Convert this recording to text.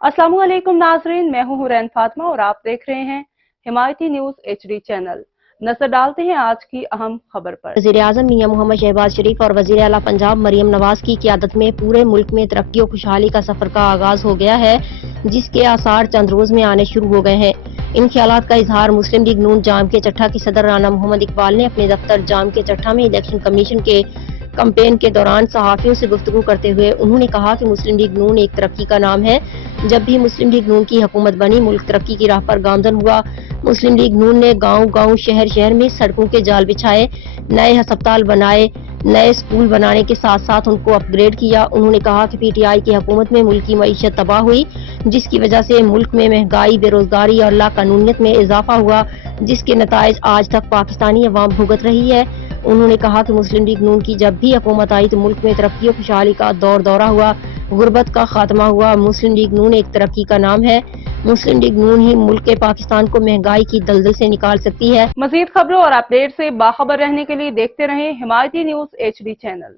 अस्सलाम वालेकुम नाजरीन, मैं हूं हुरैन फातिमा और आप देख रहे हैं हिमायती न्यूज HD चैनल। नजर डालते हैं आज की अहम खबर पर। वज़ीर-ए-आज़म मियां मोहम्मद शहबाज शरीफ और वज़ीर आला पंजाब मरियम नवाज की क़ियादत में पूरे मुल्क में तरक्की और खुशहाली का सफर का आगाज हो गया है, जिसके आसार चंद रोज में आने शुरू हो गए हैं। इन ख्यालात का इजहार मुस्लिम लीग नून जाम के चट्ठा की सदर राना मोहम्मद इकबाल ने अपने दफ्तर जाम के चट्ठा में इलेक्शन कमीशन के कैंपेन के दौरान सहाफियों से गुफ्तगू करते हुए उन्होंने कहा कि मुस्लिम लीग नून एक तरक्की का नाम है। जब भी मुस्लिम लीग नून की हुकूमत बनी, मुल्क तरक्की की राह पर गामजन हुआ। मुस्लिम लीग नून ने गांव-गांव, शहर-शहर में सड़कों के जाल बिछाए, नए अस्पताल बनाए, नए स्कूल बनाने के साथ साथ उनको अपग्रेड किया। उन्होंने कहा कि PTI की हुकूमत में मुल्क की मईशत तबाह हुई, जिसकी वजह से मुल्क में महंगाई, बेरोजगारी और लाकानूनियत में इजाफा हुआ, जिसके नताइज आज तक पाकिस्तानी अवाम भुगत रही है। उन्होंने कहा कि मुस्लिम लीग नून की जब भी हुकूमत आई तो मुल्क में तरक्की और खुशहाली का दौरा हुआ, गुर्बत का खात्मा हुआ। मुस्लिम लीग नून एक तरक्की का नाम है। मुस्लिम लीग नून ही मुल्क के पाकिस्तान को महंगाई की दलदल से निकाल सकती है। मजीद खबरों और अपडेट से बाखबर रहने के लिए देखते रहें हिमायती न्यूज HD चैनल।